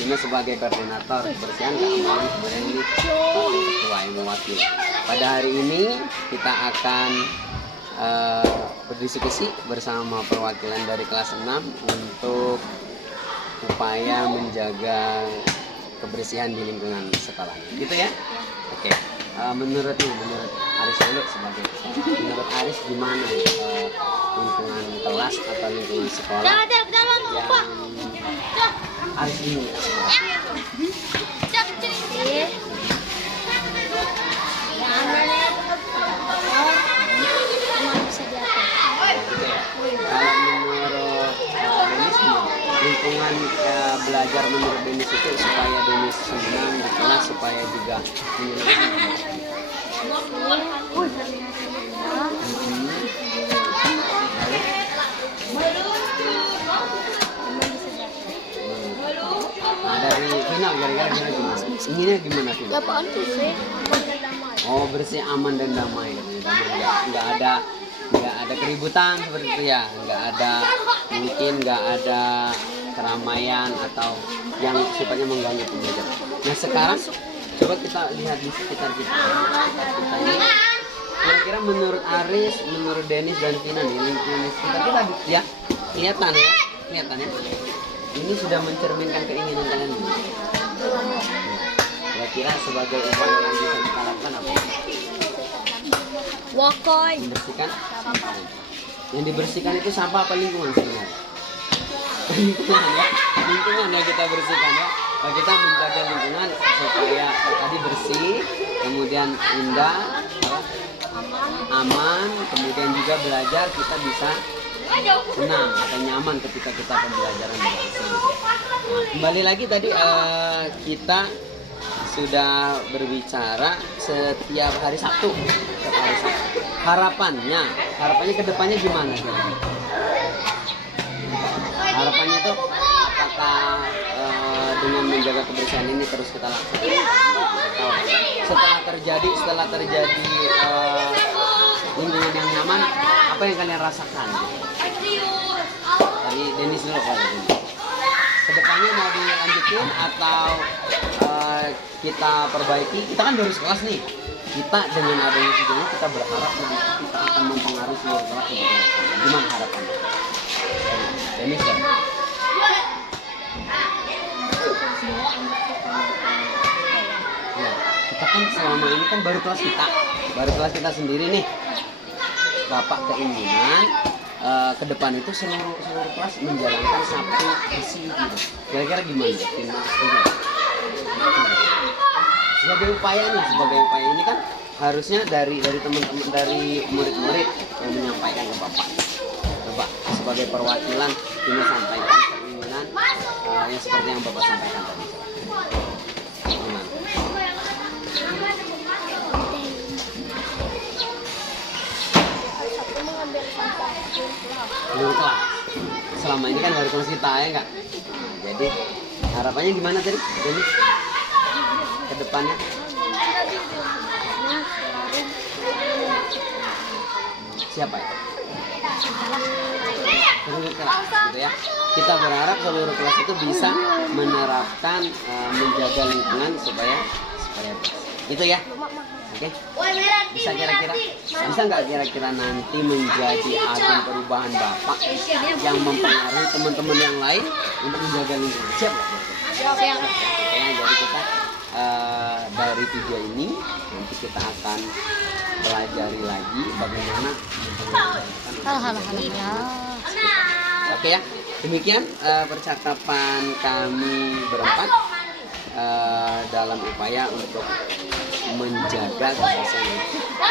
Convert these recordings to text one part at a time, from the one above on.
Ini sebagai koordinator kebersihan keamanan, kemudian ini wakil ketua yang mewakili. Pada hari ini kita akan berdiskusi bersama perwakilan dari kelas 6 untuk upaya menjaga kebersihan di lingkungan sekolah. Gitu ya? Oke. Menurut Aris dulu sebagai menurut Aris gimana lingkungan kelas atau lingkungan sekolah yang Aris ini kalau menurut Denis lingkungan belajar menurut Denis itu supaya Denis senang di kelas, supaya juga menyenangkan. Nah, dari final gara-gara gimana? Inginnya gimana Vina? Oh, bersih, aman dan damai. Nggak ada keributan seperti itu ya. Nggak ada keramaian atau yang sifatnya mengganggu pembelajaran. Nah sekarang coba kita lihat di sekitar kita ini. Kira-kira menurut Aris, menurut Denis dan Vina nih lingkungan sekitar kita ya kelihatan ya. Ini sudah mencerminkan keinginan kalian. Kira-kira sebagai upaya yang bisa kita lakukan apa? Membersihkan sampah. Yang dibersihkan itu sampah apa lingkungan sebenarnya? Lingkungan ya kita bersihkan ya. Nah, kita menjaga lingkungan supaya tadi bersih, kemudian indah, aman, kemudian juga belajar kita bisa senang atau nyaman ketika kita pembelajaran berlangsung. Nah, kembali lagi tadi kita sudah berbicara setiap hari Sabtu. Harapannya ke depannya gimana? Harapannya itu apakah dengan menjaga kebersihan ini terus kita lakukan? Setelah terjadi lingkungan yang nyaman, apa yang kalian rasakan? Dari Denis dulu kalau ini. Kedepannya mau dilanjutin atau kita perbaiki? Kita kan baru sekelas nih. Kita dengan adanya videonya kita berharap kita akan mempengaruhi seluruh kelas. Gimana harapannya? Denis ya? Ya, kita kan selama ini kan baru kelas kita sendiri nih. Bapak keinginan ke depan itu seluruh kelas menjalankan Sabtu bersih gitu. Kira-kira gimana? Sebagai upaya ini kan harusnya dari teman-teman, dari murid-murid yang menyampaikan ke Bapak. Coba sebagai perwakilan ini sampaikan keinginan yang seperti yang Bapak sampaikan tadi. Gimana? Seluruh kelas. Selama ini kan baru kelas kita ya enggak? Jadi harapannya gimana tadi? Jadi ke depannya? Siapa itu? Seluruh kelas gitu ya. Kita berharap seluruh kelas itu bisa menerapkan menjaga lingkungan supaya itu ya. Oke. Bisa nggak kira-kira nanti menjadi agen perubahan Bapak yang mempengaruhi teman-teman yang lain untuk menjaga lingkungan? Siap nggak? Siap. Jadi kita dari video ini nanti kita akan pelajari lagi bagaimana Oke ya, demikian percakapan kami berempat dalam upaya untuk menjaga kebersihan.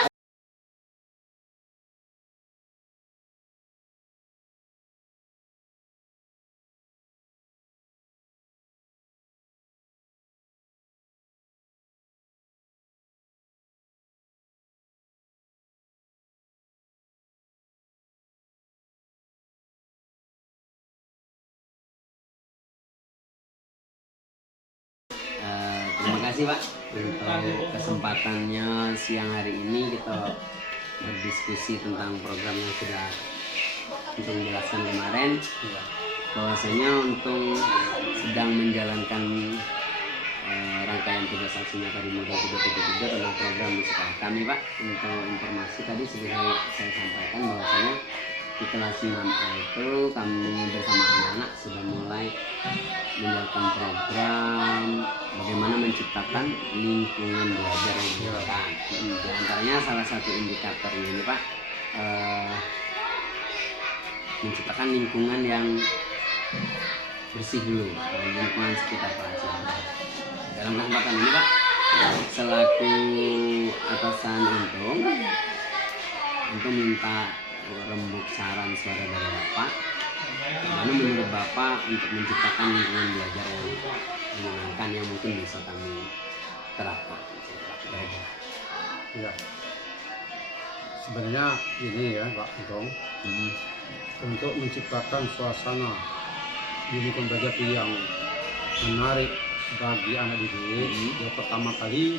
Terima kasih Pak untuk kesempatannya siang hari ini kita berdiskusi tentang program yang sudah kita menjelaskan kemarin. bahwasanya untuk sedang menjalankan rangkaian tugas aksinya tadi modal 373 tentang program sekolah kami Pak. Untuk informasi tadi sudah saya sampaikan bahwasanya di kelas 6A itu kami bersama anak-anak sudah mulai menjalankan program bagaimana menciptakan lingkungan belajar yang menyenangkan. Di antaranya salah satu indikatornya ini Pak, menciptakan lingkungan yang bersih dulu, lingkungan sekitar kelas. Dalam kesempatan ini Pak, selaku atasan untuk minta rembuk saran suara dari Bapak, bagaimana menurut Bapak untuk menciptakan lingkungan belajar yang menyenangkan yang mungkin bisa kami terapkan. Ya, sebenarnya ini ya Pak Untung, untuk menciptakan suasana lingkungan belajar yang menarik bagi anak didik, yang pertama kali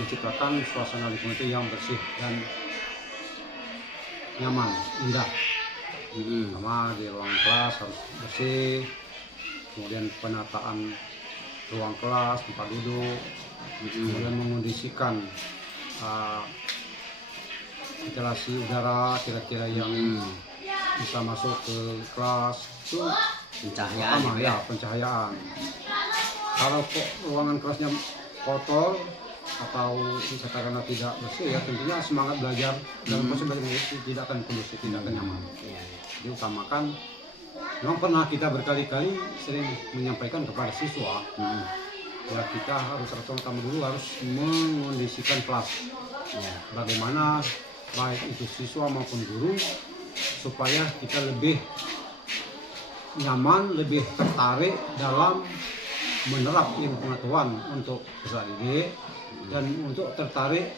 menciptakan suasana lingkungan itu yang bersih dan nyaman, indah. Sama di ruang kelas harus bersih, kemudian penataan ruang kelas, tempat duduk, kemudian mengondisikan ventilasi udara kira-kira yang bisa masuk ke kelas itu Pencahayaan pertama, ya pencahayaan. Kalau kok ruangan kelasnya kotor atau katakanlah tidak bersih, ya tentunya semangat belajar dalam proses belajar itu tidak akan kondusif, tidak akan nyaman. Jadi utamakan, memang pernah kita berkali-kali sering menyampaikan kepada siswa, ya kita harus pertama dulu harus mengondisikan kelas, bagaimana baik itu siswa maupun guru supaya kita lebih nyaman, lebih tertarik dalam menerap ilmu pengetahuan untuk peserta didik, dan untuk tertarik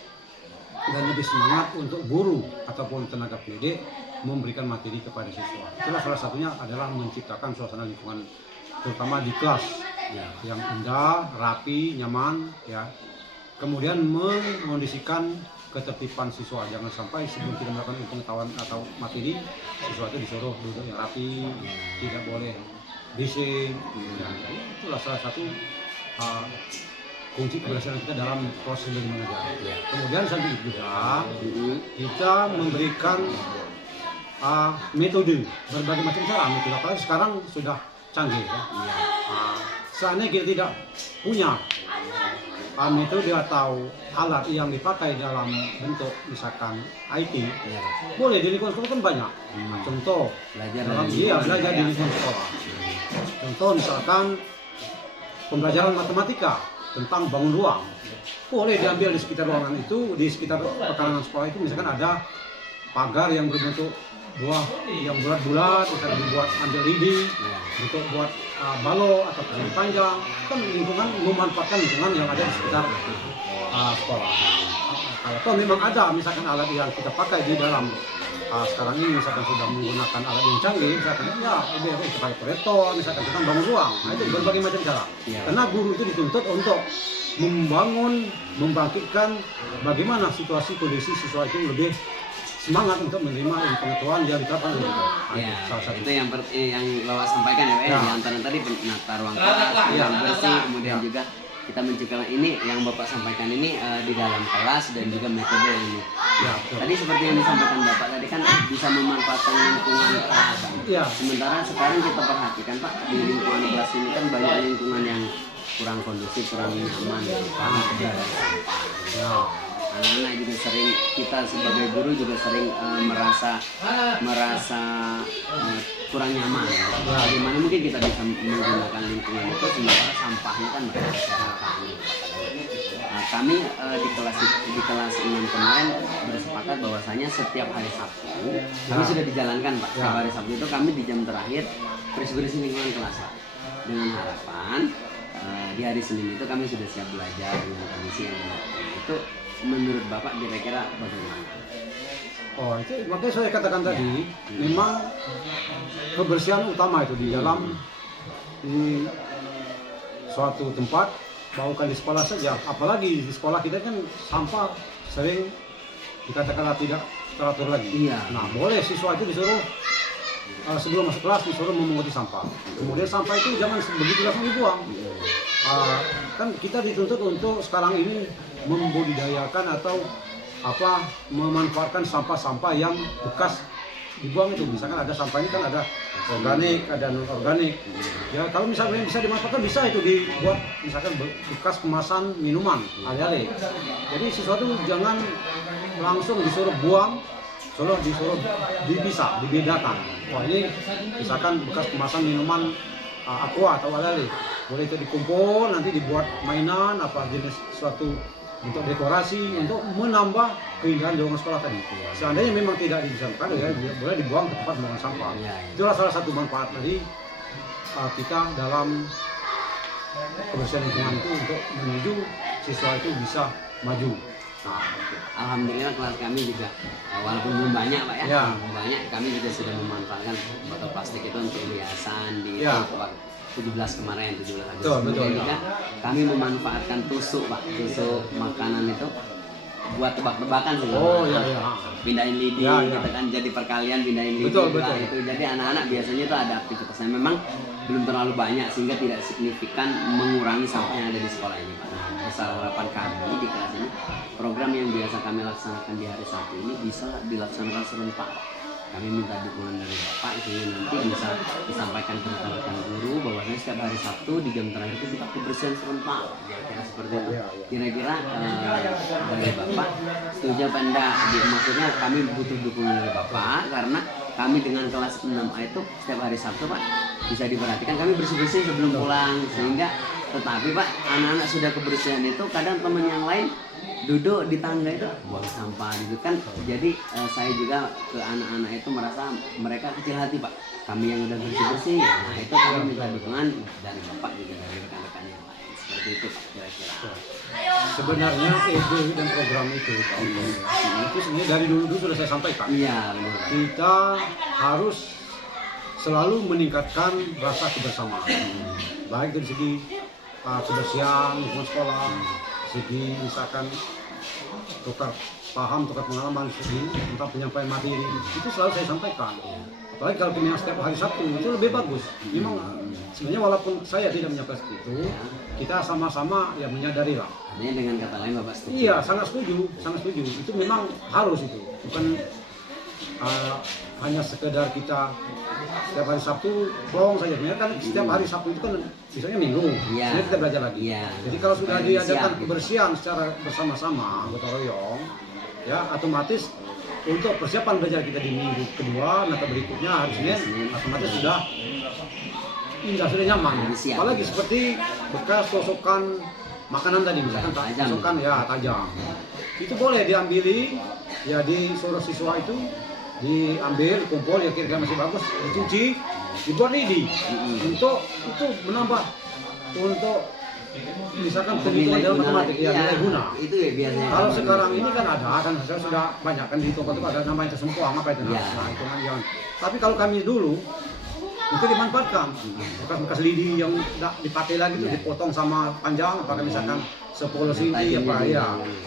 dan lebih semangat untuk guru ataupun tenaga pendidik memberikan materi kepada siswa. Itulah salah satunya adalah menciptakan suasana lingkungan terutama di kelas yang indah, rapi, nyaman, ya. Kemudian mengondisikan ketertiban siswa, jangan sampai sebelum kita melakukan ilmu pengetahuan atau materi, siswa itu disuruh duduk yang rapi, tidak boleh bising. Itulah salah satu kunci keberhasilan kita dalam proses belajar mengajar. Kemudian sampai itu juga kita memberikan metode, berbagai macam cara, metode apalagi sekarang sudah canggih ya. Seandainya kita tidak punya metode atau alat yang dipakai dalam bentuk misalkan IT, boleh di lingkungan sekolah kan banyak. Contoh belajar di lingkungan sekolah. Contoh misalkan pembelajaran matematika tentang bangun ruang, boleh diambil di sekitar ruangan itu, di sekitar pekarangan sekolah itu misalkan ada pagar yang berbentuk buah yang bulat-bulat, bisa dibuat ambil lidi, untuk buat balok atau persegi panjang, kan lingkungan memanfaatkan lingkungan yang ada di sekitar sekolah. Kalau memang ada misalkan alat yang kita pakai di dalam sekarang ini misalkan sudah menggunakan alat yang canggih, misalkan ya lebih pakai proyektor, misalkan tentang bangun ruang, itu berbagai macam cara. Karena guru itu dituntut untuk membangkitkan bagaimana situasi kondisi siswa itu lebih semangat untuk menerima ilmu pengetahuan yang diterapkan oleh salah satu itu yang Bapak sampaikan ya, di antara tadi penata ruang kelas yang bersih, kemudian juga kita menciptakan ini yang Bapak sampaikan ini di dalam kelas dan juga metode ini. Tadi seperti yang disampaikan Bapak tadi kan bisa memanfaatkan lingkungan kelas. Sementara sekarang kita perhatikan Pak, di lingkungan kelas ini kan banyak lingkungan yang kurang kondusif, kurang nyaman, karena keberadaan sampah. Anak-anak juga sering, kita sebagai guru juga sering merasa kurang nyaman. Bagaimana mungkin kita bisa menggunakan lingkungan itu sementara sampahnya kan masyarakat. Kami di kelas 6 kemarin bersepakat bahwasanya setiap hari Sabtu kami sudah dijalankan Pak. Setiap hari Sabtu itu kami di jam terakhir bersih-bersih lingkungan kelas Pak. Dengan harapan di hari Senin itu kami sudah siap belajar dengan kondisi yang itu. Menurut Bapak kira-kira bagaimana? Oh, itu makanya saya katakan tadi, memang kebersihan utama itu di dalam di suatu tempat, bukan di sekolah saja. Apalagi di sekolah kita kan sampah sering dikatakanlah tidak teratur lagi. Nah, boleh siswa itu disuruh sebelum masuk kelas disuruh memunguti sampah. Kemudian sampah itu jangan begitu langsung dibuang. Kan kita dituntut untuk sekarang ini membudidayakan atau memanfaatkan sampah-sampah yang bekas dibuang itu. Misalkan ada sampah ini kan ada organik, ada non organik. Ya kalau misalnya bisa dimanfaatkan bisa itu dibuat misalkan bekas kemasan minuman, ale-ale. Jadi sesuatu jangan langsung disuruh buang, disuruh dibedakan. Wah ini misalkan bekas kemasan minuman aqua atau ale-ale, boleh itu dikumpul nanti dibuat mainan apa jenis suatu untuk dekorasi untuk menambah keindahan lingkungan sekolah tadi. Seandainya memang tidak disampaikan, ya boleh dibuang ke tempat pembuangan sampah. Itulah salah satu manfaat tadi kita dalam kebersihan lingkungan itu untuk menuju siswa itu bisa maju. Alhamdulillah kelas kami juga walaupun belum banyak Pak ya, belum banyak, kami juga sudah memanfaatkan botol plastik itu untuk hiasan di 17 kemarin, 17 Agustus. Kemudian juga kami memanfaatkan tusuk Pak, tusuk makanan itu buat tebak-tebakan sih. Pindahin lidi gitu kan, jadi perkalian pindahin lidi. Itu jadi anak-anak biasanya itu ada aktivitasnya memang belum terlalu banyak sehingga tidak signifikan mengurangi sampah yang ada di sekolah ini Pak. Besar harapan kami di kelas ini, program yang biasa kami laksanakan di hari Sabtu ini bisa dilaksanakan serentak. Kami minta dukungan dari Bapak sehingga nanti bisa disampaikan ke rekan-rekan guru bahwasanya setiap hari Sabtu di jam terakhir itu kita kebersihan serentak, kira-kira seperti itu. Kira-kira dari Bapak setuju apa enggak? Maksudnya kami butuh dukungan dari Bapak karena kami dengan kelas 6A itu setiap hari Sabtu Pak bisa diperhatikan kami bersih-bersih sebelum pulang, sehingga tetapi Pak anak-anak sudah kebersihan itu kadang teman yang lain duduk di tangga itu buang sampah gitu kan. Jadi saya juga ke anak-anak itu merasa mereka kecil hati Pak, kami yang udah bersih-bersih. Nah itu kami minta dukungan dari Bapak juga dari rekan-rekan yang lain, seperti itu Pak kira-kira. Sebenarnya ide dan program itu itu sebenarnya dari dulu sudah saya sampaikan. Kita harus selalu meningkatkan rasa kebersamaan, baik dari segi kebersihan lingkungan sekolah, segi misalkan tukar paham, tukar pengalaman, segi tentang penyampaian materi, itu selalu saya sampaikan. Apalagi kalau memang setiap hari Sabtu itu lebih bagus. Memang sebenarnya walaupun saya tidak menyampaikan seperti itu, kita sama-sama ya menyadari lah. Artinya dengan kata lain Bapak setuju? Iya, sangat setuju, sangat setuju. Itu memang harus itu, bukan hanya sekedar kita setiap hari Sabtu plong saja. Kan setiap hari Sabtu itu kan misalnya minggu, jadi kita belajar lagi. Jadi kalau sudah diadakan kebersihan secara bersama-sama anggota royong, ya otomatis untuk persiapan belajar kita di minggu kedua, mata berikutnya hari Senin, otomatis sudah indah, sudah nyaman. Apalagi seperti bekas tosokan makanan tadi, misalkan tosokan tajam, itu boleh diambili ya di suruh siswa itu diambil, kumpul ya kira-kira masih bagus, dicuci, dibuat lidi untuk itu menambah untuk misalkan penghitungan dalam matematik nilai guna. Itu ya biasanya. Kalau sekarang ini kan saya sudah banyak kan di toko itu ada namanya tersempong apa itu. Nah itu kan jangan. Tapi kalau kami dulu itu dimanfaatkan bekas lidi yang tidak dipakai lagi itu dipotong sama panjang, apakah misalkan 10 cm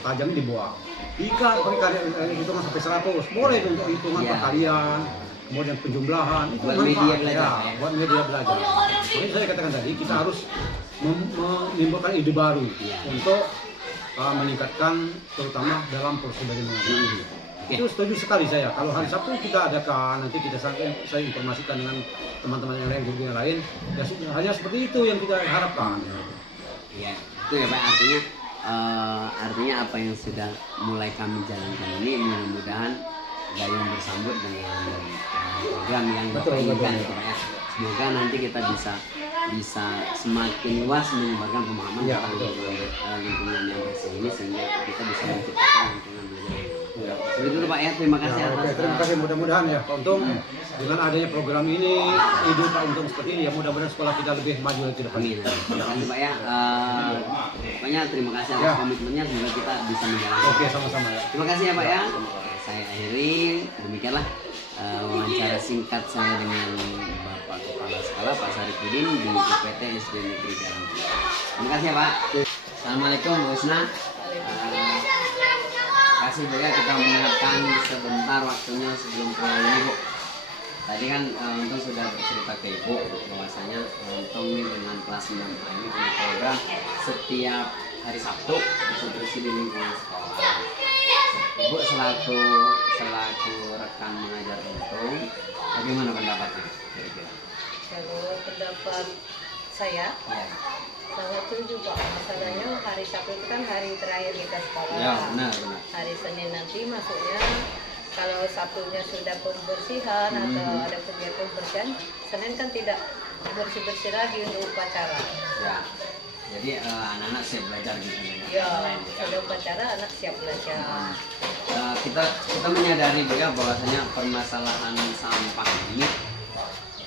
tajamnya dibuang. Ikat pakai hitungan sampai 100, boleh itu untuk hitungan perkalian, kemudian penjumlahan, itu buat manfaat media buat media belajar. Jadi saya katakan tadi kita harus menimbulkan ide baru untuk meningkatkan terutama dalam proses belajar mengajar. Itu setuju sekali saya. Kalau hari Sabtu kita adakan, nanti saya informasikan dengan teman-teman yang lain, guru yang lain, ya hanya seperti itu yang kita harapkan. Iya, itu ya Pak, artinya apa yang sudah mulai kami jalankan ini mudah-mudahan gayung bersambut dengan program yang Bapak inginkan gitu Pak ya. Semoga nanti kita bisa semakin luas menyebarkan pemahaman tentang lingkungan yang bersih ini sehingga kita bisa menciptakan lingkungan belajar. Seperti itu Pak ya, terima kasih atas. Terima kasih, mudah-mudahan ya Pak Untung dengan adanya program ini, ide Pak Untung seperti ini ya mudah-mudahan sekolah kita lebih maju lagi ke depan. Amin. Terima kasih Pak ya. Pokoknya terima kasih atas komitmennya, semoga kita bisa menjalankan. Oke, sama-sama ya. Terima kasih ya Pak ya. Saya akhiri, demikianlah wawancara singkat saya dengan Bapak Kepala Sekolah Pak Saripudin di UPT SD Negeri Jalan. Terima kasih ya Pak. Assalamualaikum Bu Husna. Kasih Bu ya, kita mengingatkan sebentar waktunya sebelum pulang ini Bu. Tadi kan Untung sudah bercerita ke Ibu bahwasanya Untung ini dengan kelas 6A ini punya program setiap hari Sabtu bersih-bersih di lingkungan sekolah. Ibu selaku rekan mengajar Untung, bagaimana pendapatnya kira-kira? Kalau pendapat saya, Ya, sangat setuju Pak. Masalahnya hari Sabtu itu kan hari terakhir kita sekolah. ya benar. Hari Senin nanti masuknya, kalau Sabtunya sudah pembersihan atau ada kegiatan pembersihan, Senin kan tidak bersih-bersih lagi untuk upacara. Ya, jadi anak-anak siap belajar gitu. Ya, ada upacara anak siap belajar. Kita menyadari juga bahwasanya permasalahan sampah ini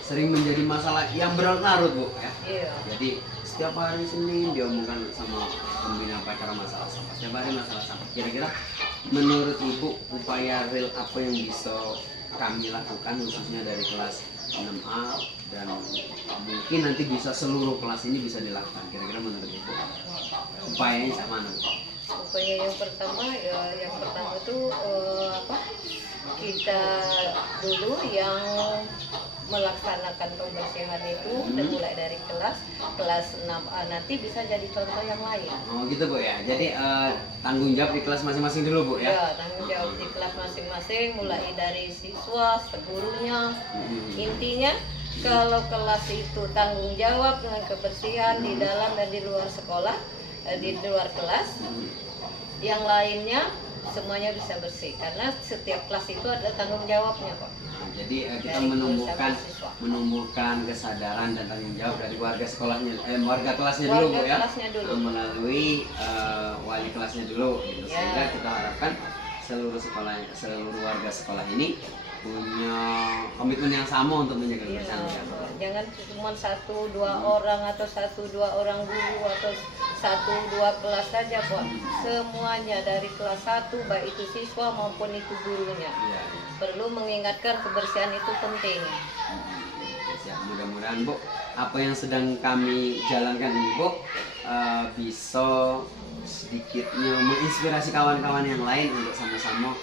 sering menjadi masalah yang berlarut Bu ya. Iya. Jadi setiap hari Senin diomongkan sama pembina upacara masalah sampah. Setiap hari masalah sampah. Kira-kira menurut Ibu upaya real apa yang bisa kami lakukan khususnya dari kelas 6A dan mungkin nanti bisa seluruh kelas ini bisa dilakukan. Kira-kira menurut Ibu upayanya sama mana Bu? Upaya yang pertama itu kita dulu yang melaksanakan pembersihan itu mulai dari kelas 6A nanti bisa jadi contoh yang lain. Oh gitu Bu ya. Jadi tanggung jawab di kelas masing-masing dulu Bu ya. Ya, tanggung jawab di kelas masing-masing mulai dari siswa, gurunya. Intinya kalau kelas itu tanggung jawab dengan kebersihan di dalam dan di luar sekolah, di luar kelas, yang lainnya semuanya bisa bersih karena setiap kelas itu ada tanggung jawabnya Pak. Jadi kita Dari menumbuhkan kesadaran dan tanggung jawab dari warga sekolahnya, warga kelasnya dulu Bu ya, kelasnya dulu. melalui wali kelasnya dulu, gitu. Ya. Sehingga kita harapkan seluruh warga sekolah ini punya komitmen yang sama untuk menjaga Iya, kebersihan. jangan cuma 1-2 orang atau 1-2 orang guru atau 1-2 kelas saja Pak. Semuanya dari kelas 1 baik itu siswa maupun itu gurunya. Iya. Perlu mengingatkan kebersihan itu penting. Siap. Mudah-mudahan Bu, apa yang sedang kami jalankan ini Bu bisa sedikitnya menginspirasi kawan-kawan yang lain untuk sama-sama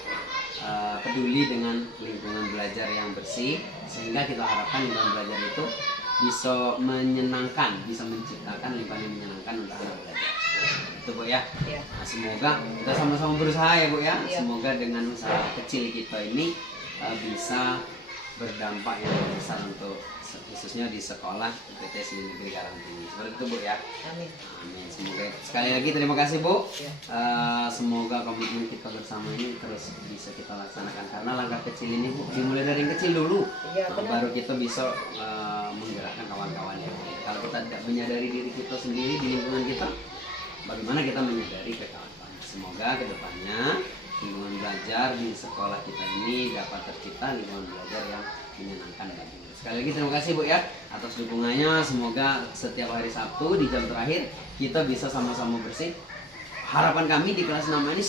peduli dengan lingkungan belajar yang bersih, sehingga kita harapkan lingkungan belajar itu bisa menyenangkan, bisa menciptakan lingkungan yang menyenangkan untuk anak belajar. Itu Bu ya. Ya. Nah, semoga kita sama-sama berusaha ya Bu ya. Iya. Semoga dengan usaha kecil kita ini bisa berdampak yang besar untuk khususnya di sekolah IPTS di Negeri Karangtinggi. Seperti itu Bu ya. Amin. Amin. Semoga sekali lagi terima kasih Bu. Ya. Semoga komitmen kita bersama ini terus bisa kita laksanakan karena langkah kecil ini Bu dimulai dari yang kecil dulu. Iya, benar. Baru kita bisa menggerakkan kawan-kawan ya. Kalau kita tidak menyadari diri kita sendiri di lingkungan kita, bagaimana kita menyadari ke kawan-kawan. Semoga kedepannya lingkungan belajar di sekolah kita ini dapat tercipta lingkungan belajar yang menyenangkan bagi kita. Sekali lagi terima kasih Bu ya atas dukungannya. Semoga setiap hari Sabtu di jam terakhir kita bisa sama-sama bersih. Harapan kami di kelas 6 ini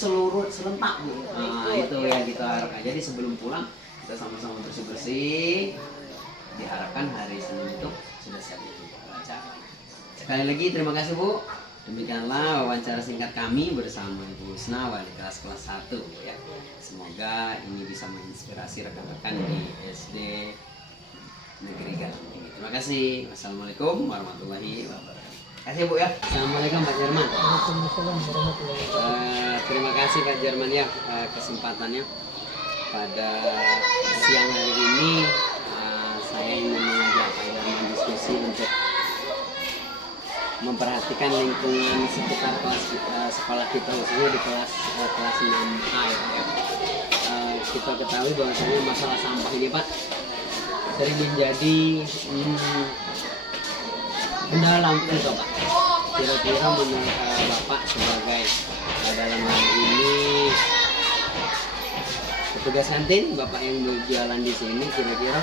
serentak Bu. Nah, itu yang kita harapkan. Jadi sebelum pulang kita sama-sama bersih-bersih. Diharapkan hari Senin itu sudah siap untuk belajar. Sekali lagi terima kasih Bu. Demikianlah wawancara singkat kami bersama Ibu Husna, wali kelas 1 Bu ya. Semoga ini bisa menginspirasi rekan-rekan di SD Negeri Karangtinggi. Terima kasih. Wassalamualaikum warahmatullahi wabarakatuh. Terima kasih Bu ya. Assalamualaikum Pak Jerman. Waalaikumsalam warahmatullahi wabarakatuh. Terima kasih Pak Jerman ya kesempatannya pada siang hari ini. Saya ingin mengajak Pak Jerman diskusi untuk memperhatikan lingkungan sekitar kelas sekolah kita khususnya di kelas 6A ya. Kita ketahui bahwasanya masalah sampah ini Pak sering menjadi kendala untuk kita Pak. Kira-kira menurut Bapak sebagai dalam hal ini petugas kantin, Bapak yang berjualan di sini, kira-kira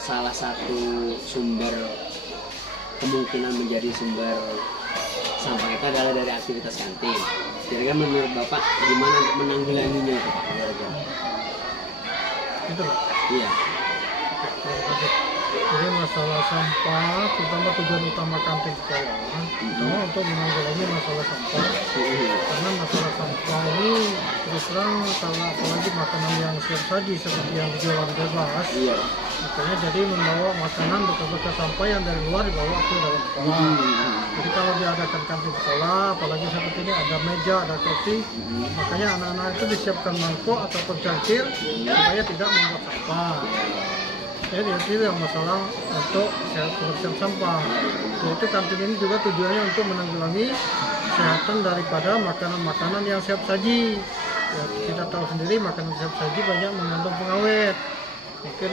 salah satu sumber kemungkinan menjadi sumber sampah itu adalah dari aktivitas kantin. Kira-kira menurut Bapak gimana untuk menanggulanginya itu Pak? Itu Pak. Iya. Jadi masalah sampah, terutama tujuan utama kantin sekolah, terutama untuk menanggulangi masalah sampah. Karena masalah sampah ini terus terang kalau apalagi makanan yang siap saji seperti yang dijual bebas, Iya. makanya jadi membawa makanan bekas-bekas sampah yang dari luar dibawa ke dalam sekolah. Jadi kalau diadakan kantin sekolah, apalagi seperti ini ada meja, ada kursi, makanya anak-anak itu disiapkan mangkok ataupun cangkir supaya tidak membuat sampah. Jadi itu yang masalah untuk kebersihan sampah. Yaitu kantin ini juga tujuannya untuk menanggulangi kesehatan daripada makanan-makanan yang siap saji. Ya, kita tahu sendiri makanan siap saji banyak mengandung pengawet. Mungkin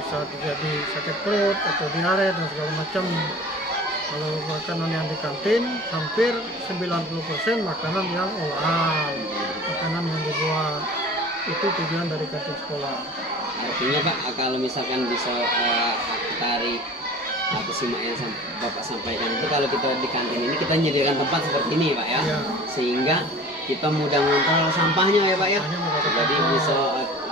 bisa terjadi sakit perut atau diare dan segala macam. Kalau makanan yang di kantin hampir 90% makanan yang olahan, makanan yang dibuat. Itu tujuan dari kantin sekolah. Artinya Pak, kalau misalkan bisa tarik apa sih Mak yang Bapak sampaikan itu, kalau kita di kantin ini kita menyediakan tempat seperti ini Pak ya, Iya. sehingga kita mudah mengontrol sampahnya ya Pak ya. Sampahnya mudah Jadi terkontrol. bisa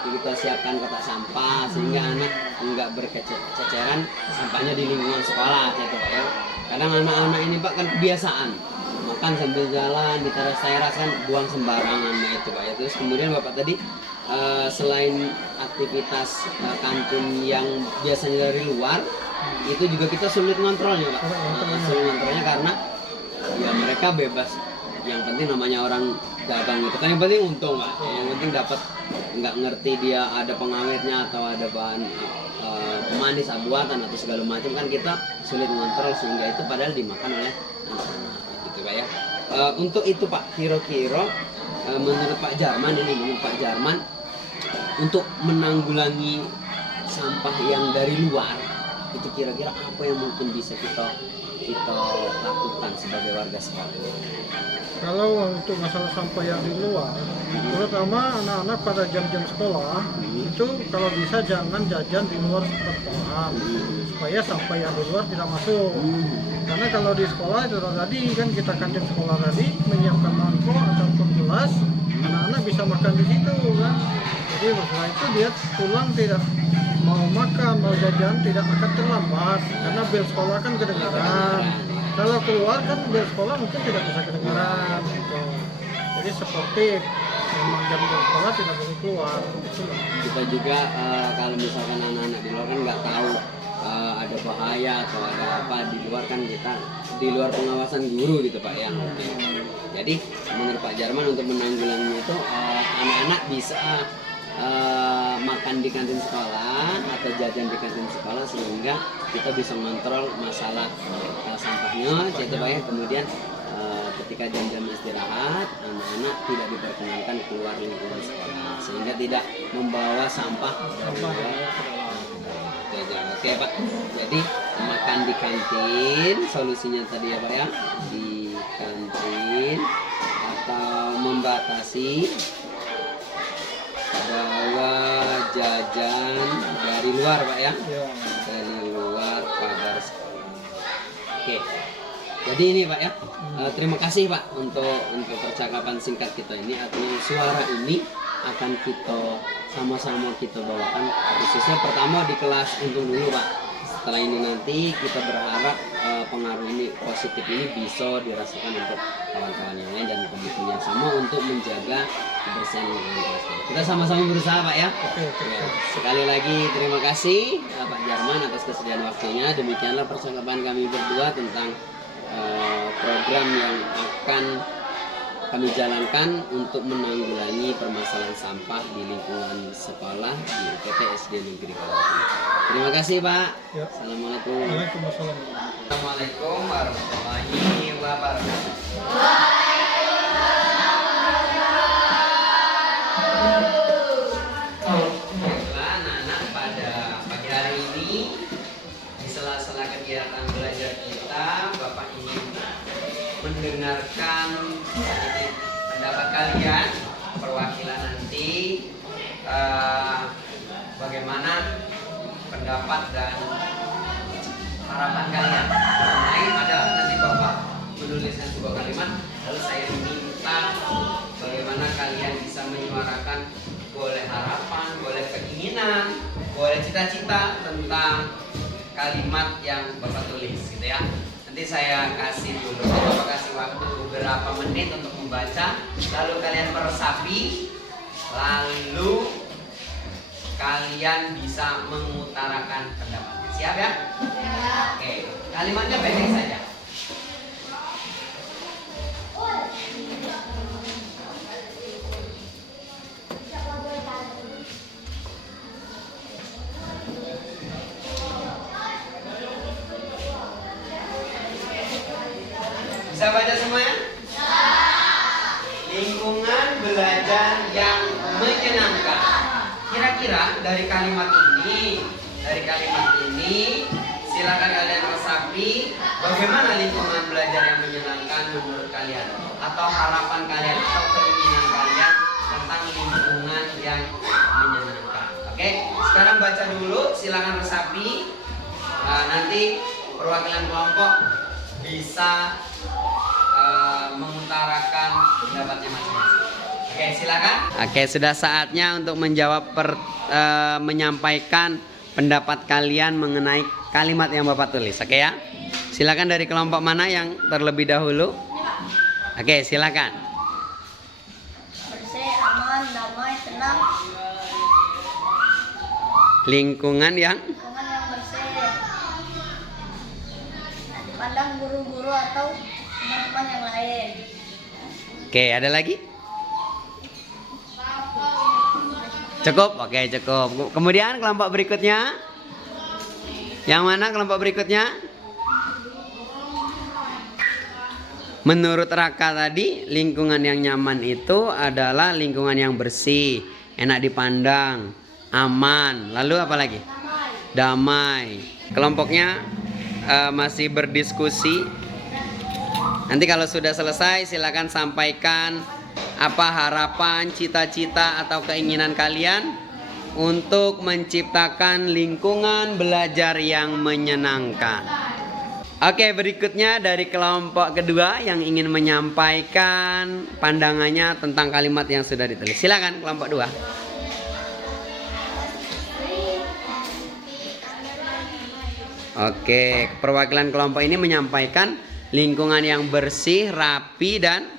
kita siapkan kotak sampah sehingga anak enggak berceceran sampahnya di lingkungan sekolah gitu Pak ya. Kadang anak-anak ini Pak kan kebiasaan makan sambil jalan di teras kan buang sembarangan itu Pak ya. Terus kemudian Bapak tadi selain aktivitas kantin yang biasanya dari luar, itu juga kita sulit ngontrolnya Pak. Sulit ngontrolnya karena ya mereka bebas. Yang penting namanya orang dagang itu kan yang penting untung Pak. Yang penting dapat, nggak ngerti dia ada pengawetnya atau ada bahan pemanis buatan atau segala macam, kan kita sulit ngontrol sehingga itu padahal dimakan oleh anak-anak gitu Pak ya. Untuk itu Pak, kira-kira menurut Pak Jarman untuk menanggulangi sampah yang dari luar itu kira-kira apa yang mungkin bisa kita lakukan sebagai warga sekolah? Kalau untuk masalah sampah yang di luar, terutama anak-anak pada jam-jam sekolah, itu kalau bisa jangan jajan di luar sekolah, supaya sampah yang di luar tidak masuk. Karena kalau di sekolah itu tadi kan kita kantin sekolah tadi menyiapkan mangkok ataupun gelas, anak-anak bisa makan di situ kan. Jadi masalah itu dia pulang tidak mau makan, mau jajan tidak akan terlambat karena bel sekolah kan kedengaran. Kalau keluar kan bel sekolah mungkin tidak bisa kedengaran gitu. Jadi sportif, memang jam sekolah tidak boleh keluar gitu. Kita juga kalau misalkan anak-anak di luar kan nggak tahu ada bahaya atau ada apa di luar, kan kita di luar pengawasan guru gitu Pak ya. Jadi menurut Pak Jarman untuk menanggulangi itu anak-anak bisa makan di kantin sekolah atau jajan di kantin sekolah sehingga kita bisa mengontrol masalah sampahnya gitu Pak ya. Kemudian ketika jam-jam istirahat anak-anak tidak diperkenankan keluar lingkungan sekolah sehingga tidak membawa sampah dari luar. Oke Pak, jadi makan di kantin solusinya tadi ya Pak ya, di kantin atau membatasi bawa jajan dari luar Pak ya, dari luar pagar sekolah. Oke, jadi ini Pak ya, terima kasih Pak untuk percakapan singkat kita ini. Artinya suara ini akan kita sama-sama kita bawakan, khususnya pertama di kelas untung dulu Pak. Setelah ini nanti kita berharap pengaruh ini positif ini bisa dirasakan untuk kawan-kawan yang lain dan komitmen yang sama untuk menjaga kebersihan lingkungan kelas. Kita sama-sama berusaha Pak ya. Ya, sekali lagi terima kasih Pak Jarman atas kesediaan waktunya. Demikianlah percakapan kami berdua tentang program yang akan kami jalankan untuk menanggulangi permasalahan sampah di lingkungan sekolah di UPT SD Negeri Kalawakan. Terima kasih Pak. Ya. Assalamualaikum. Waalaikumsalam. Assalamualaikum warahmatullahi wabarakatuh. Baiklah anak-anak, pada pagi hari ini di sela-sela kegiatan belajar kita, Bapak ingin mendengarkan sedikit pendapat kalian, perwakilan nanti bagaimana pendapat dan harapan kalian mengenai, ada nanti Bapak menuliskan sebuah kalimat lalu saya minta bagaimana kalian bisa menyuarakan, boleh harapan, boleh keinginan, boleh cita-cita tentang kalimat yang Bapak tulis gitu ya. Nanti saya kasih dulu, Bapak kasih waktu beberapa menit untuk membaca, lalu kalian meresapi lalu kalian bisa mengutarakan pendapatnya. Siap ya? Oke, kalimatnya pendek saja. Bisa baca semuanya? Lingkungan belajar yang menyenangkan. Kira-kira dari kalimat ini, silakan kalian resapi bagaimana lingkungan belajar yang menyenangkan menurut kalian, atau harapan kalian atau keinginan kalian tentang lingkungan yang menyenangkan. Oke, sekarang baca dulu, silakan resapi. Nanti perwakilan kelompok bisa mengutarakan pendapatnya masing-masing. Oke, silakan. Oke, sudah saatnya untuk menjawab menyampaikan pendapat kalian mengenai kalimat yang Bapak tulis. Oke ya. Silakan dari kelompok mana yang terlebih dahulu? Oke, silakan. Bersih, aman, damai, tenang. Lingkungan yang Lingkungan yang bersih. Dipandang guru-guru atau teman-teman yang lain. Oke, ada lagi? Cukup? Oke, cukup. Kemudian kelompok berikutnya. Yang mana kelompok berikutnya? Menurut Raka tadi, lingkungan yang nyaman itu adalah lingkungan yang bersih, enak dipandang, aman. Lalu apa lagi? Damai. Kelompoknya masih berdiskusi. Nanti kalau sudah selesai silakan sampaikan apa harapan, cita-cita atau keinginan kalian untuk menciptakan lingkungan belajar yang menyenangkan. Oke, berikutnya dari kelompok kedua yang ingin menyampaikan pandangannya tentang kalimat yang sudah ditulis. Silakan kelompok 2. Oke, perwakilan kelompok ini menyampaikan lingkungan yang bersih, rapi, dan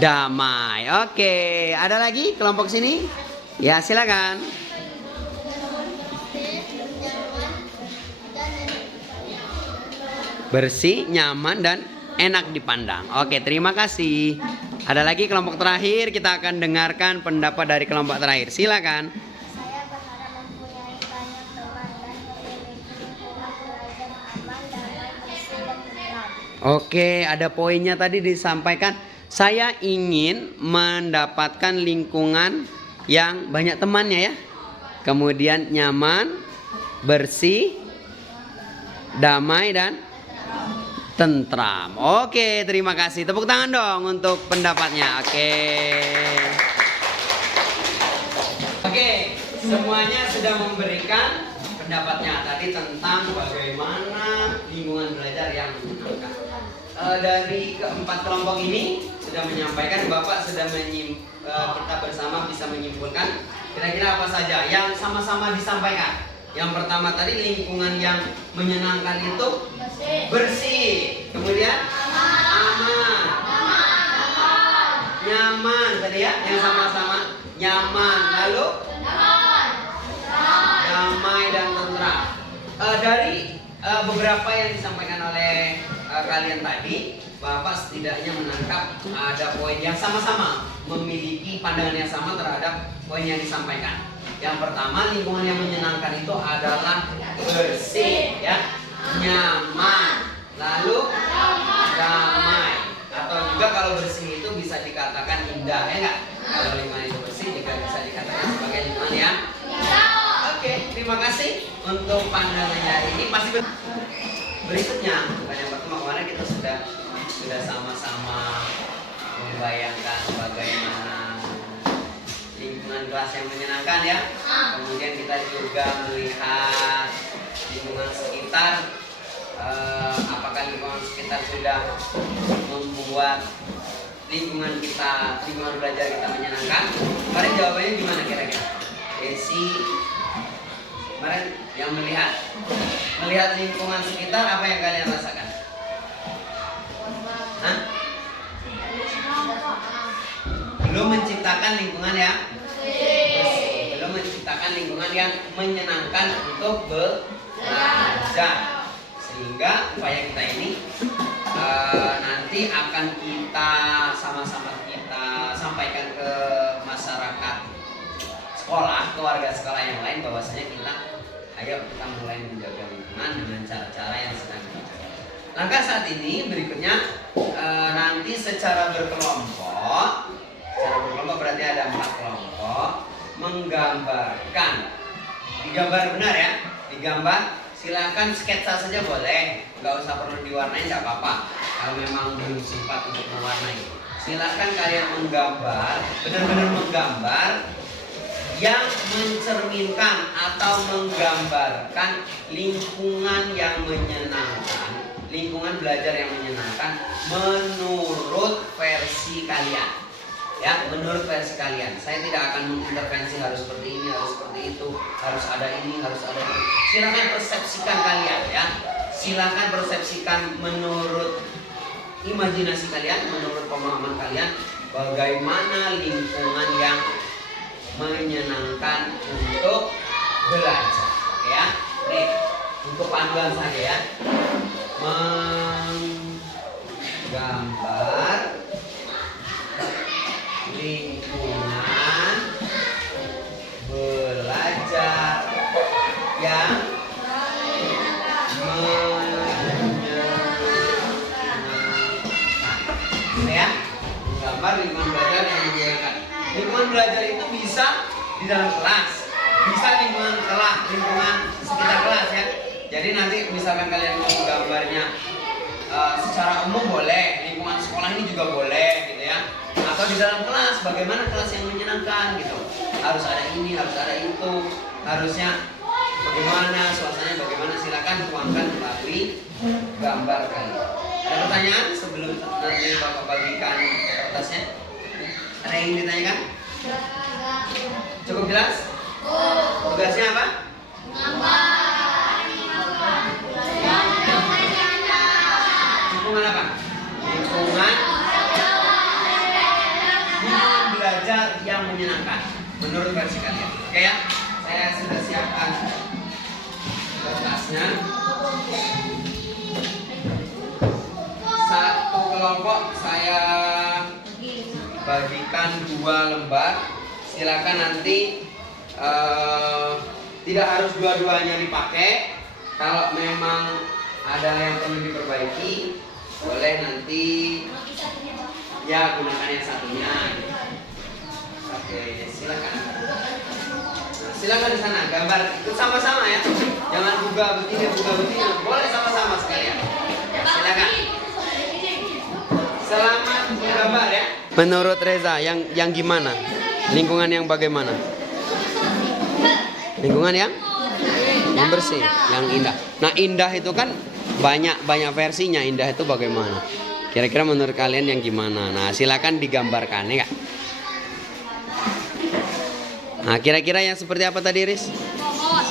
damai. Oke, ada lagi kelompok sini? Ya, silakan. Bersih, nyaman, dan enak dipandang. Oke, terima kasih. Ada lagi kelompok terakhir, kita akan dengarkan pendapat dari kelompok terakhir. Silakan. Saya berharap mempunyai banyak teman dan memiliki lingkungan belajar aman, damai, bersih, dan tenang. Oke, ada poinnya tadi disampaikan. Saya ingin mendapatkan lingkungan yang banyak temannya ya. Kemudian nyaman, bersih, damai, dan tentram. Oke, terima kasih. Tepuk tangan dong untuk pendapatnya. Oke, semuanya sudah memberikan pendapatnya tadi tentang bagaimana lingkungan belajar yang menyenangkan. Dari keempat kelompok ini sudah menyampaikan, Bapak sudah kita bersama bisa menyimpulkan kira-kira apa saja yang sama-sama disampaikan. Yang pertama tadi lingkungan yang menyenangkan itu bersih, kemudian aman, nyaman tadi ya, yang sama-sama nyaman, lalu damai dan tentram. Dari beberapa yang disampaikan oleh kalian tadi, Bapak setidaknya menangkap ada poin yang sama-sama memiliki pandangan yang sama terhadap poin yang disampaikan. Yang pertama, lingkungan yang menyenangkan itu adalah bersih, ya, nyaman, lalu damai. Atau juga kalau bersih itu bisa dikatakan indah, ya nggak? Kalau lingkungan itu bersih juga bisa dikatakan sebagai lingkungan yang Oke, terima kasih untuk pandangannya hari ini. Berikutnya, yang pertama kemarin kita sudah sama-sama membayangkan bagaimana lingkungan kelas yang menyenangkan ya. Kemudian kita juga melihat lingkungan sekitar. Apakah lingkungan sekitar sudah membuat lingkungan belajar kita menyenangkan? Kemarin jawabannya gimana kira-kira? Desi kemarin yang melihat lingkungan sekitar, apa yang kalian rasakan? Belum menciptakan lingkungan yang bersih, belum menciptakan lingkungan yang menyenangkan untuk belajar. Sehingga upaya kita ini nanti akan kita sama-sama kita sampaikan ke masyarakat sekolah, ke warga sekolah yang lain bahwasanya ayo kita mulai menjaga lingkungan dengan cara-cara yang sedang kita. Langkah saat ini berikutnya nanti secara berkelompok berarti ada 4 kelompok menggambarkan. Digambar benar ya, digambar. Silakan sketsa saja boleh, nggak usah perlu diwarnai, nggak apa-apa. Kalau memang belum sempat untuk mewarnai, silakan kalian menggambar, benar-benar menggambar yang mencerminkan atau menggambarkan lingkungan yang menyenangkan, lingkungan belajar yang menyenangkan menurut versi kalian. Ya, menurut versi kalian. Saya tidak akan mengintervensi harus seperti ini, harus seperti itu, harus ada ini, harus ada itu. Silakan persepsikan kalian ya. Silakan persepsikan menurut imajinasi kalian, menurut pemahaman kalian, bagaimana lingkungan yang menyenangkan untuk belajar. Oke ya. Nih, untuk panduan saja ya. Menggambar lingkungan belajar yang menyenangkan. Ya, menggambar lingkungan belajar yang menyenangkan. Lingkungan belajar itu bisa di dalam kelas, bisa lingkungan sekitar kelas ya. Jadi nanti misalkan kalian mau gambarnya secara umum boleh, lingkungan sekolah ini juga boleh gitu ya. Atau di dalam kelas, bagaimana kelas yang menyenangkan gitu. Harus ada ini, harus ada itu, harusnya bagaimana, suasananya bagaimana, silakan tuangkan melalui gambar kalian. Ada pertanyaan sebelum nanti Bapak bagikan kertasnya? Ada yang ingin ditanyakan? Cukup jelas? Tugasnya apa? Lingkungan apa? Lingkungan belajar yang menyenangkan menurut versi kalian. Oke ya? Saya sudah siapkan kertasnya. Satu kelompok saya bagikan 2 lembar. Silakan nanti tidak harus dua-duanya dipakai. Kalau memang ada yang perlu diperbaiki, boleh nanti ya gunakan yang satunya. Oke, silakan. Nah, silakan di sana gambar ikut sama-sama ya. Jangan buka begini. Boleh sama-sama sekalian. Ya, silakan. Selamat menggambar ya. Menurut Reza yang gimana? Lingkungan yang bagaimana? Lingkungan yang bersih, yang indah. Nah, indah itu kan banyak versinya. Indah itu bagaimana? Kira-kira menurut kalian yang gimana? Nah, silakan digambarkan ya, Kak. Nah, kira-kira yang seperti apa tadi, Riz? Pohon.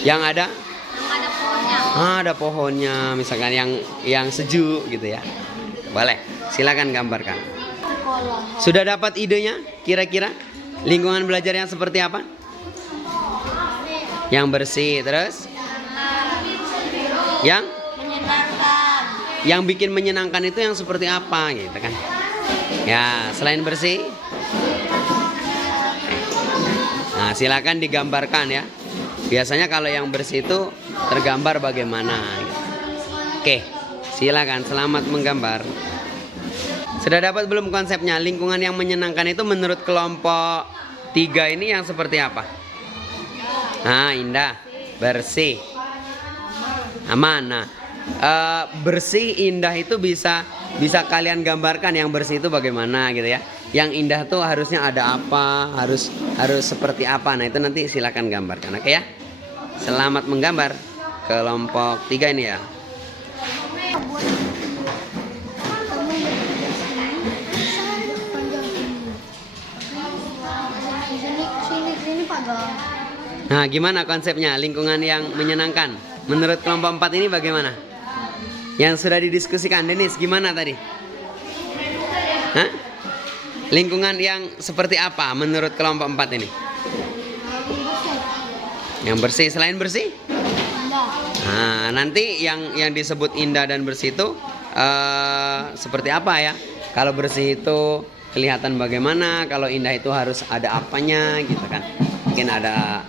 Yang ada? Yang ada pohonnya. Ada pohonnya, misalkan yang sejuk gitu ya. Boleh, silakan gambarkan. Sudah dapat idenya? Kira-kira lingkungan belajar yang seperti apa? Yang bersih, terus? Yang? Menyenangkan. Yang bikin menyenangkan itu yang seperti apa gitu kan? Ya, selain bersih. Nah, silakan digambarkan ya. Biasanya kalau yang bersih itu tergambar bagaimana gitu. Oke, silakan selamat menggambar. Sudah dapat belum konsepnya? Lingkungan yang menyenangkan itu menurut kelompok 3 ini yang seperti apa? Nah, indah, bersih, aman. Nah, bersih, indah itu bisa kalian gambarkan yang bersih itu bagaimana gitu ya. Yang indah tuh harusnya ada apa, harus seperti apa. Nah, itu nanti silakan gambarkan, oke ya. Selamat menggambar kelompok 3 ini ya. Nah, gimana konsepnya lingkungan yang menyenangkan? Menurut kelompok 4 ini bagaimana? Yang sudah didiskusikan, Denis, gimana tadi? Hah? Lingkungan yang seperti apa menurut kelompok 4 ini? Yang bersih, selain bersih? Nah, nanti yang disebut indah dan bersih itu seperti apa ya? Kalau bersih itu kelihatan bagaimana, kalau indah itu harus ada apanya gitu kan. Mungkin ada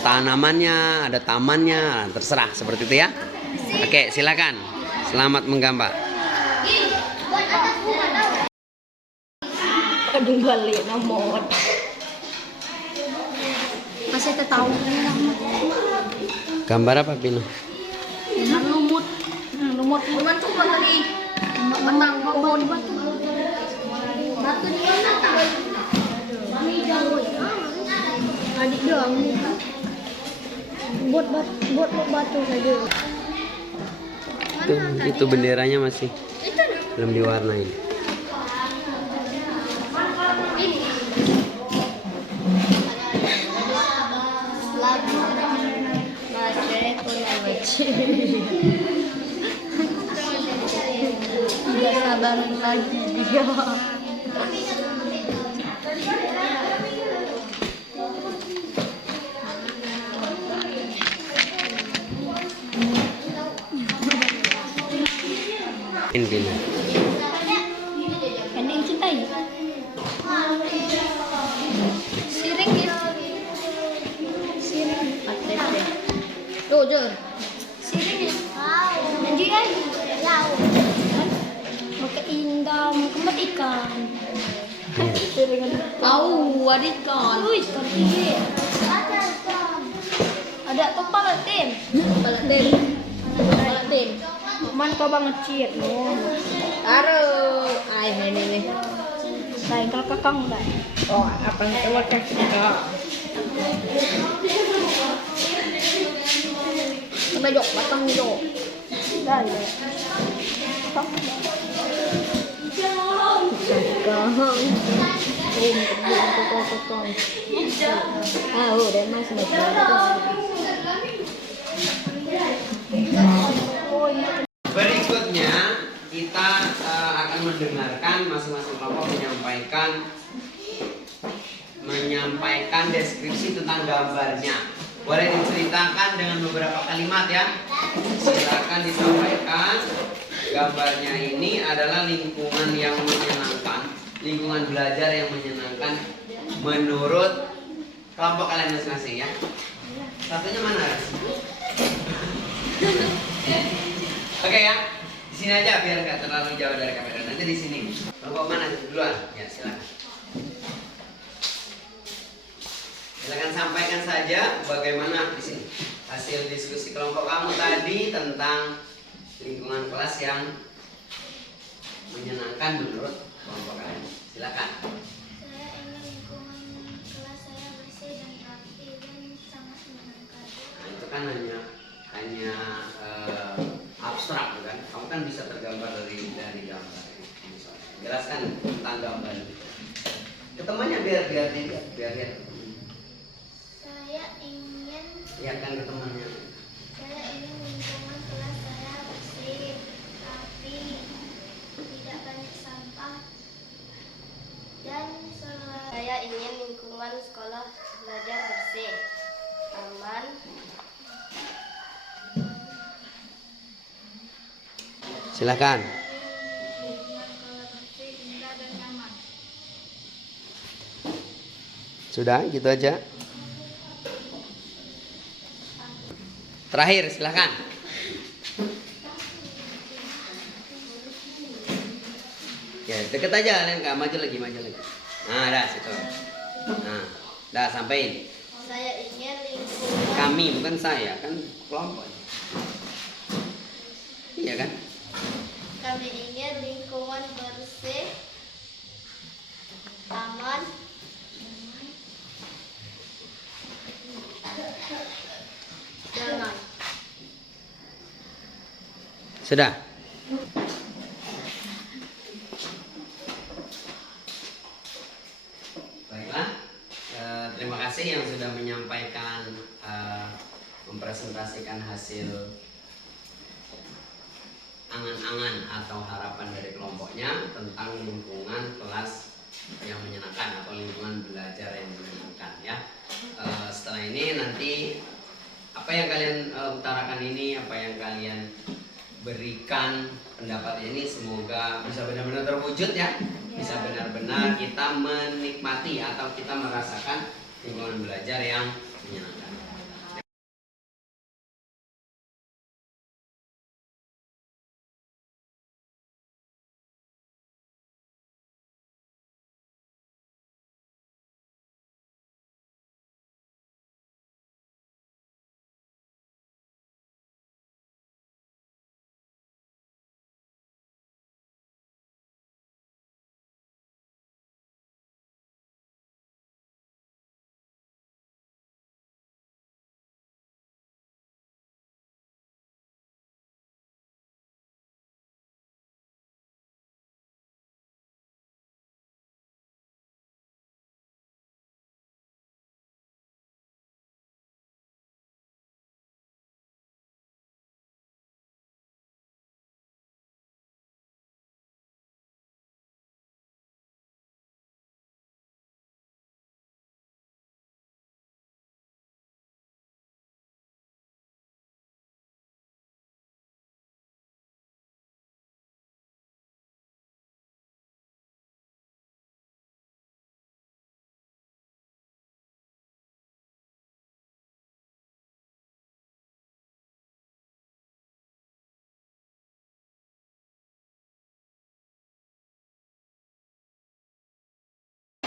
tanamannya, ada tamannya, terserah seperti itu ya. Oke, silakan. Selamat menggambar. Kadung balik nomor. Masih tahu Gambar apa, Pino? lumut. Lumut coba tadi. Menang pohon batu. Batu di mana tak? Adik doang. Buat batu saja. Itu benderanya masih belum diwarnain. Tidak sabar lagi dia. Pino. Kan yang cintai. Siring ya. Siring. ATP. Tuh, Jur. Siring ya. Wow. Nanti ay. Lau. Maka indah, maka ikan. Tahu, ada ikan. Uy, ikan tinggi. Ada kepala tim. Palatin. Palatin. Man kau banget ciet no. Taruh. Ay, ini. Sayang kalau kakang udah. Oh, apa yang kita pakai? Kita jok, batang jok. Dah ya. Kakang. Kokong. Ah, udah mas Berikutnya kita akan mendengarkan masing-masing kelompok menyampaikan deskripsi tentang gambarnya. Boleh diceritakan dengan beberapa kalimat ya. Silakan disampaikan. Gambarnya ini adalah lingkungan yang menyenangkan, lingkungan belajar yang menyenangkan menurut kelompok kalian masing-masing ya. Satunya mana? Oke ya, di sini aja biar nggak terlalu jauh dari kamera. Nanti di sini. Kelompok mana duluan? Ya silakan. Silakan sampaikan saja bagaimana di sini hasil diskusi kelompok kamu tadi tentang lingkungan kelas yang menyenangkan menurut kelompok kalian. Silakan. Saya ingin lingkungan kelas saya bersih dan rapi dan sangat menyenangkan. Nah, itu kan hanya abstrak kan? Kamu kan bisa tergambar dari gambar. Jelaskan tentang gambar. Ketemunya biar dilihat. Saya ingin Lihatkan ke temannya. lingkungan kelas saya bersih, rapi, tidak banyak sampah, dan saya ingin lingkungan sekolah belajar bersih, aman. Silakan. Sudah, gitu aja. Terakhir, silakan. Ya, deket aja, kalian nggak maju lagi. Nah, dah situ. Nah, dah sampein. Saya ingin lingkungan Kami bukan saya, kan kelompok. Iya kan? kami ingin lingkungan bersih, aman, damai. Sudah. Baiklah, terima kasih yang sudah menyampaikan, mempresentasikan hasil angan-angan atau harapan dari kelompoknya tentang lingkungan kelas yang menyenangkan atau lingkungan belajar yang menyenangkan ya. Setelah ini nanti apa yang kalian utarakan ini, apa yang kalian berikan pendapat ini semoga bisa benar-benar terwujud ya, bisa benar-benar kita menikmati atau kita merasakan lingkungan belajar yang menyenangkan.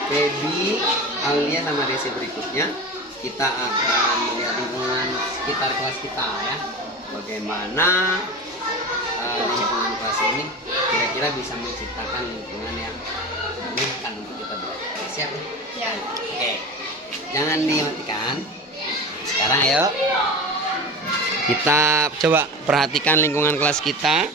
Baby, Alia sama Desi berikutnya kita akan melihat lingkungan sekitar kelas kita ya. Bagaimana lingkungan kelas ini kira-kira bisa menciptakan lingkungan yang menyenangkan untuk kita belajar. Siap ya? Ya. Oke, jangan dimatikan. Sekarang ayo kita coba perhatikan lingkungan kelas kita.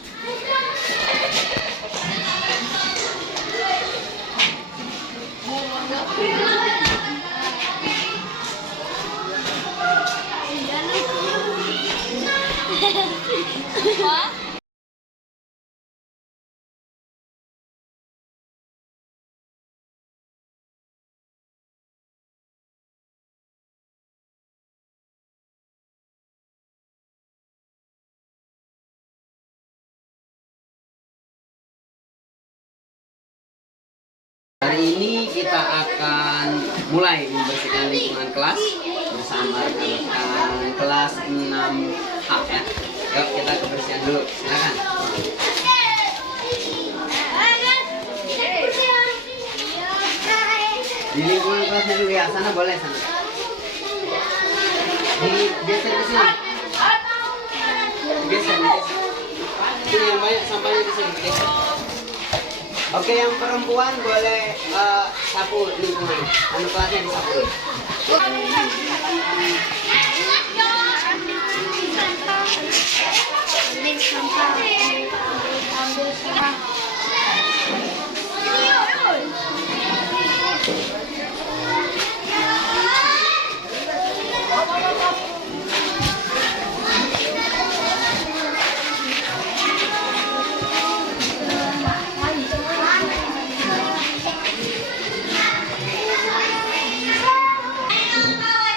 Hari ini kita akan mulai membersihkan lingkungan kelas bersama rekan-rekan kelas 6H ya. Yuk kita kebersihan dulu, silakan. Di lingkungan kelasnya dulu ya, sana boleh sana. Geser ke sini. Geser. Ini yang banyak sampahnya di sini. Geser. Oke, yang perempuan boleh sapu lingkungan. Anu kelasnya disapu.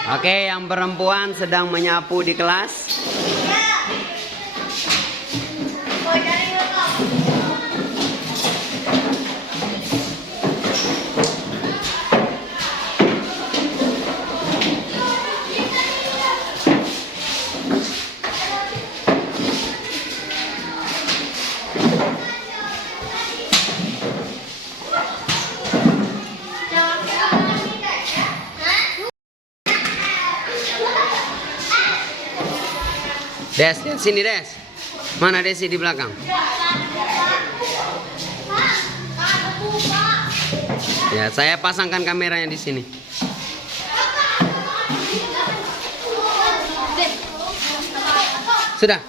Oke, yang perempuan sedang menyapu di kelas. Des, lihat sini Des. Mana Desi di belakang? Ya, saya pasangkan kameranya di sini. Sudah.